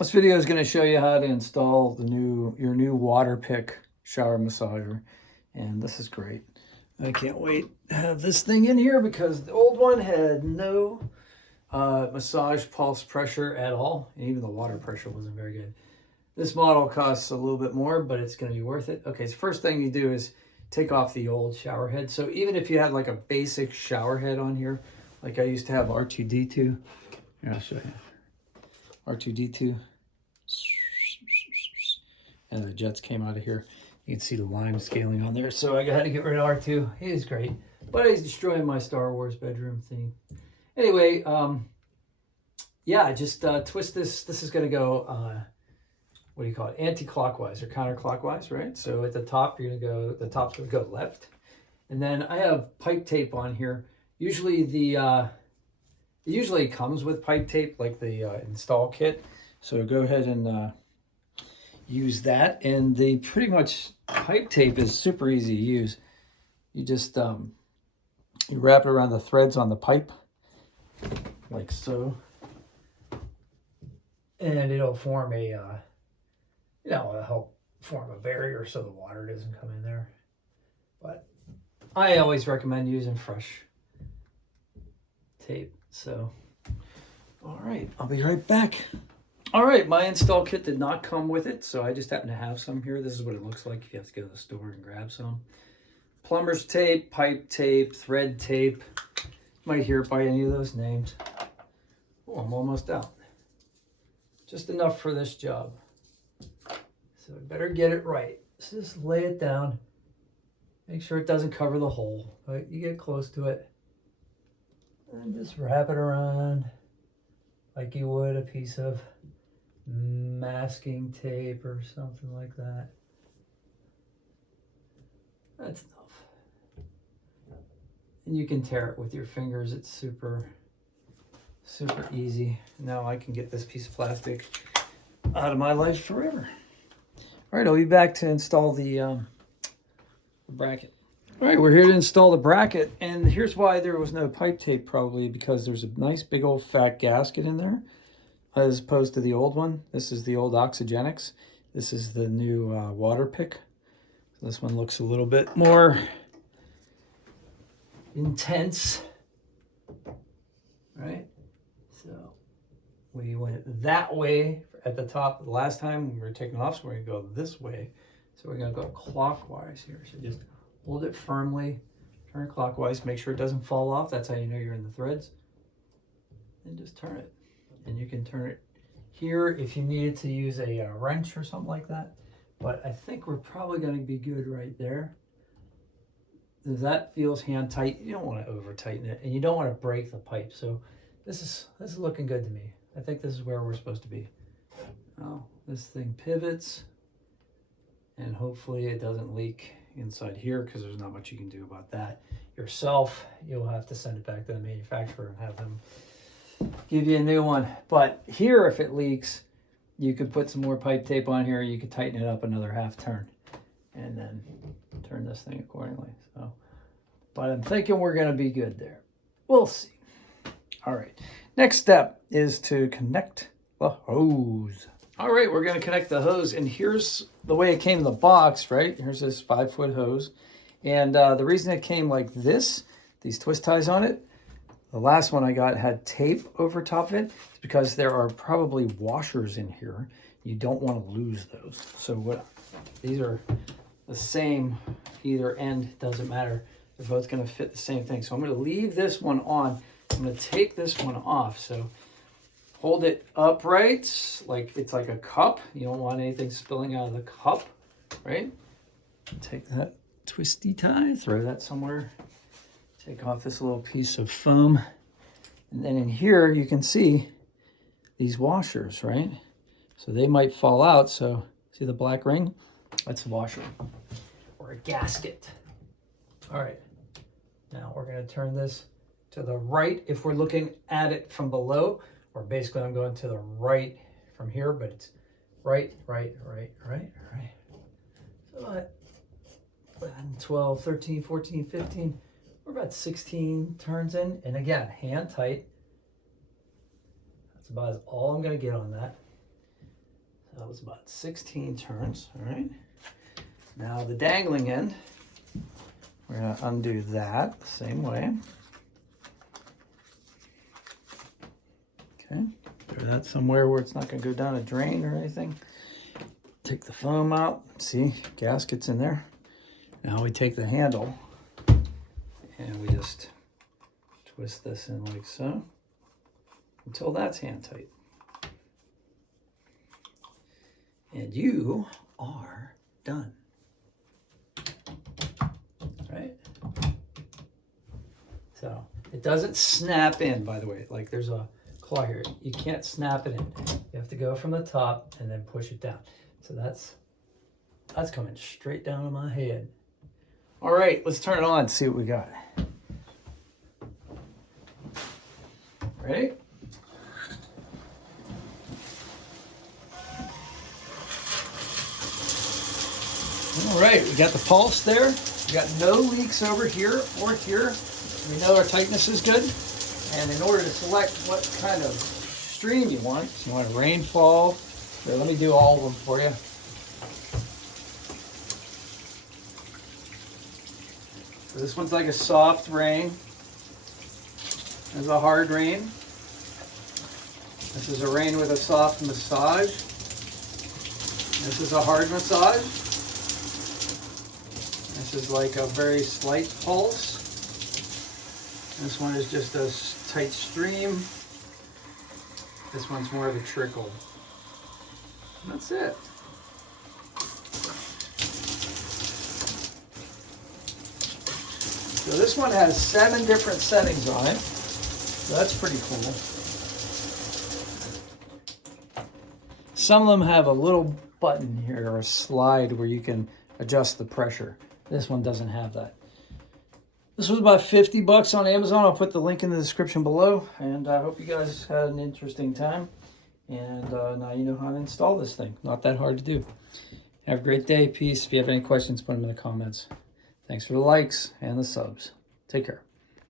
This video is going to show you how to install your new WaterPik shower massager, and this is great. I can't wait to have this thing in here because the old one had no massage pulse pressure at all, and even the water pressure wasn't very good. This model costs a little bit more, but it's going to be worth it. Okay, so first thing you do is take off the old shower head. So even if you had like a basic shower head on here, like I used to have R2D2, here I'll show you. R2D2, and the jets came out of here. You can see the line scaling on there. So I had to get rid of R2. He is great, but he's destroying my Star Wars bedroom theme. Anyway, yeah, just twist this. This is going to go, what do you call it? Anti-clockwise or counterclockwise, right? So at the top, you're going to go, the top's going to go left. And then I have pipe tape on here. Usually it usually comes with pipe tape, like the install kit. So go ahead and use that. And the pretty much pipe tape is super easy to use. You just you wrap it around the threads on the pipe, like so, and it'll form a it'll help form a barrier so the water doesn't come in there. But I always recommend using fresh tape. So, all right, I'll be right back. All right, my install kit did not come with it, so I just happen to have some here. This is what it looks like if you have to go to the store and grab some. Plumber's tape, pipe tape, thread tape. You might hear it by any of those names. Oh, I'm almost out. Just enough for this job. So I better get it right. So just lay it down. Make sure it doesn't cover the hole. Right? You get close to it. And just wrap it around like you would a piece of masking tape or something like that. That's enough. And you can tear it with your fingers. It's super easy. Now I can get this piece of plastic out of my life forever. All right, I'll be back to install the bracket. All right, we're here to install the bracket, and here's why there was no pipe tape, probably because there's a nice big old fat gasket in there as opposed to the old one. This is the old Oxygenics. This is the new WaterPik. So this one looks a little bit more intense, right? So we went that way at the top the last time we were taking off, so we're gonna go this way. So we're gonna go clockwise here. So just hold it firmly, turn it clockwise, make sure it doesn't fall off. That's how you know you're in the threads. And just turn it. And you can turn it here if you needed to use a wrench or something like that. But I think we're probably going to be good right there. That feels hand tight. You don't want to over tighten it, and you don't want to break the pipe. So this is looking good to me. I think this is where we're supposed to be. Now this thing pivots, and hopefully it doesn't leak inside here, because there's not much you can do about that yourself. You'll have to send it back to the manufacturer and have them give you a new one. But here, if it leaks, you could put some more pipe tape on here. You could tighten it up another half turn and then turn this thing accordingly. So, but I'm thinking we're going to be good there. We'll see. All right, next step is to connect the hose. All right, we're going to connect the hose, and here's the way it came in the box, right? Here's this 5-foot hose, and the reason it came like this, these twist ties on it, the last one I got had tape over top of it. It's because there are probably washers in here. You don't want to lose those. So these are the same, either end, doesn't matter. They're both going to fit the same thing. So I'm going to leave this one on. I'm going to take this one off. So hold it upright, like it's like a cup. You don't want anything spilling out of the cup, right? Take that twisty tie, throw that somewhere. Take off this little piece of foam. And then in here, you can see these washers, right? So they might fall out. So see the black ring? That's a washer or a gasket. All right. Now we're going to turn this to the right if we're looking at it from below. Or basically I'm going to the right from here, but it's right. So 11, 12, 13, 14, 15. We're about 16 turns in. And again, hand tight. That's about all I'm going to get on that. So that was about 16 turns, all right? Now the dangling end, we're gonna undo that the same way. Okay, throw that somewhere where it's not gonna go down a drain or anything. Take the foam out, see, gaskets in there. Now we take the handle and we just twist this in like so until that's hand tight. And you are done. Right? So it doesn't snap in, by the way. Like there's a claw here. You can't snap it in. You have to go from the top and then push it down. So that's coming straight down on my head. All right, let's turn it on and see what we got. Ready? All right, we got the pulse there. We got no leaks over here or here. We know our tightness is good. And in order to select what kind of stream you want a rainfall. So let me do all of them for you. So this one's like a soft rain. There's a hard rain. This is a rain with a soft massage. This is a hard massage. This is like a very slight pulse. This one is just a tight stream. This one's more of a trickle. And that's it. So this one has 7 different settings on it. So that's pretty cool. Some of them have a little button here or a slide where you can adjust the pressure. This one doesn't have that. This was about 50 bucks on Amazon. I'll put the link in the description below. And I hope you guys had an interesting time. And now you know how to install this thing. Not that hard to do. Have a great day. Peace. If you have any questions, put them in the comments. Thanks for the likes and the subs. Take care.